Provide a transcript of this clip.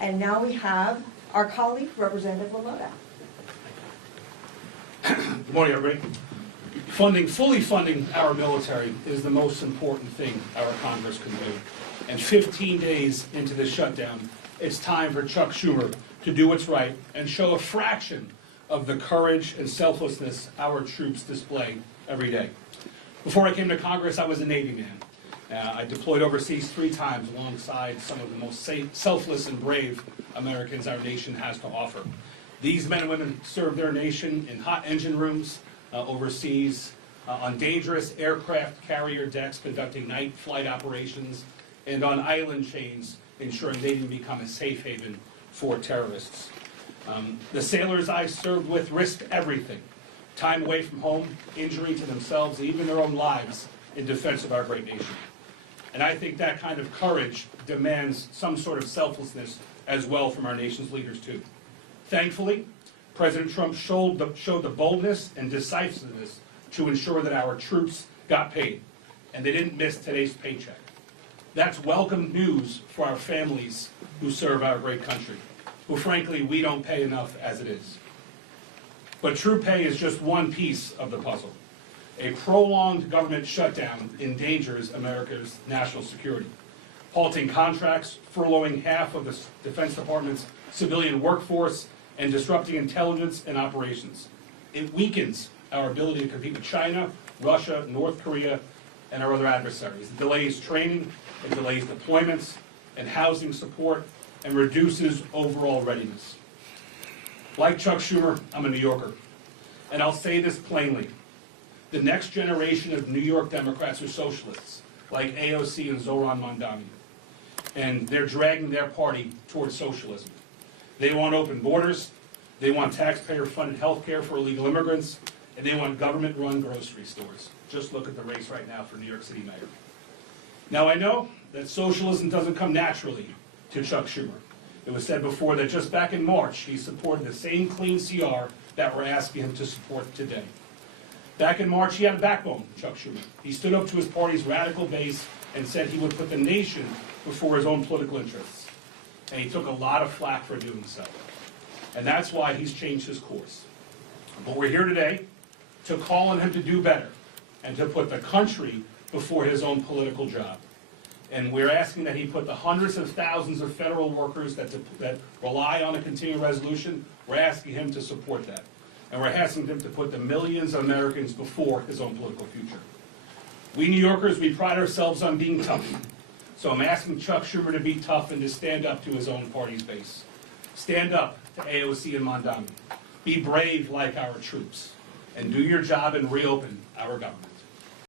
And now we have our colleague, Representative LaLota. Good morning, everybody. Fully funding our military is the most important thing our Congress can do. And 15 days into this shutdown, it's time for Chuck Schumer to do what's right and show a fraction of the courage and selflessness our troops display every day. Before I came to Congress, I was a Navy man. I deployed overseas 3 times alongside some of the most selfless and brave Americans our nation has to offer. These men and women serve their nation in hot engine rooms overseas, on dangerous aircraft carrier decks conducting night flight operations, and on island chains ensuring they didn't become a safe haven for terrorists. The sailors I served with risked everything: time away from home, injury to themselves, and even their own lives in defense of our great nation. And I think that kind of courage demands some sort of selflessness as well from our nation's leaders too. Thankfully, President Trump showed the boldness and decisiveness to ensure that our troops got paid, and they didn't miss today's paycheck. That's welcome news for our families who serve our great country, who frankly we don't pay enough as it is. But true pay is just one piece of the puzzle. A prolonged government shutdown endangers America's national security, halting contracts, furloughing half of the Defense Department's civilian workforce, and disrupting intelligence and operations. It weakens our ability to compete with China, Russia, North Korea, and our other adversaries. It delays training, it delays deployments and housing support, and reduces overall readiness. Like Chuck Schumer, I'm a New Yorker, and I'll say this plainly. The next generation of New York Democrats are socialists, like AOC and Zohran Mamdani, and they're dragging their party towards socialism. They want open borders, they want taxpayer-funded health care for illegal immigrants, and they want government-run grocery stores. Just look at the race right now for New York City mayor. Now I know that socialism doesn't come naturally to Chuck Schumer. It was said before that just back in March, he supported the same clean CR that we're asking him to support today. Back in March, he had a backbone, Chuck Schumer. He stood up to his party's radical base and said he would put the nation before his own political interests. And he took a lot of flack for doing so. And that's why he's changed his course. But we're here today to call on him to do better and to put the country before his own political job. And we're asking that he put the hundreds of thousands of federal workers that rely on a continuing resolution, we're asking him to support that. And we're asking him to put the millions of Americans before his own political future. We New Yorkers, we pride ourselves on being tough. So I'm asking Chuck Schumer to be tough and to stand up to his own party's base. Stand up to AOC and Mamdani. Be brave like our troops. And do your job and reopen our government.